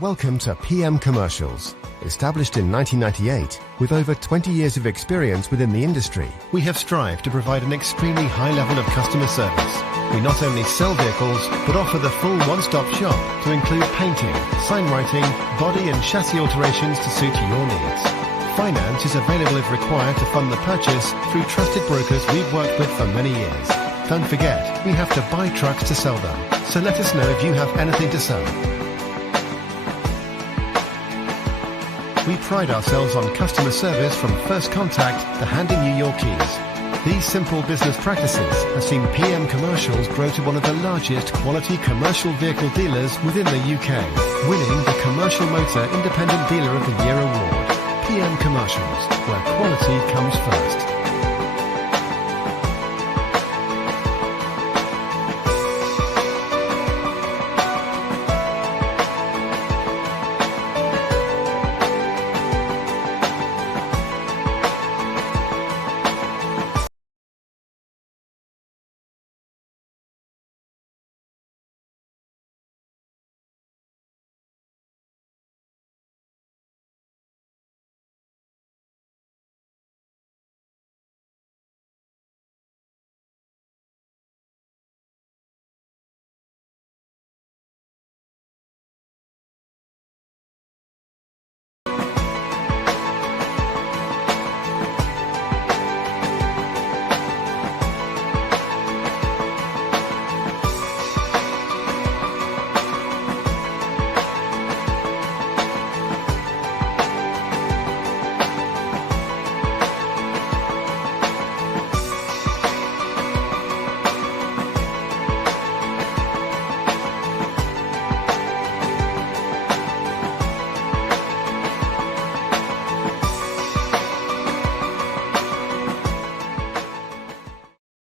Welcome to PM Commercials. Established in 1998, with over 20 years of experience within the industry, we have strived to provide an extremely high level of customer service. We not only sell vehicles, but offer the full one-stop shop to include painting, sign writing, body and chassis alterations to suit your needs. Finance is available if required to fund the purchase through trusted brokers we've worked with for many years. Don't forget, we have to buy trucks to sell them, so let us know if you have anything to sell. We pride ourselves on customer service from first contact to handing you your keys. These simple business practices have seen PM Commercials grow to one of the largest quality commercial vehicle dealers within the UK, winning the Commercial Motor Independent Dealer of the Year award. PM Commercials, where quality comes first.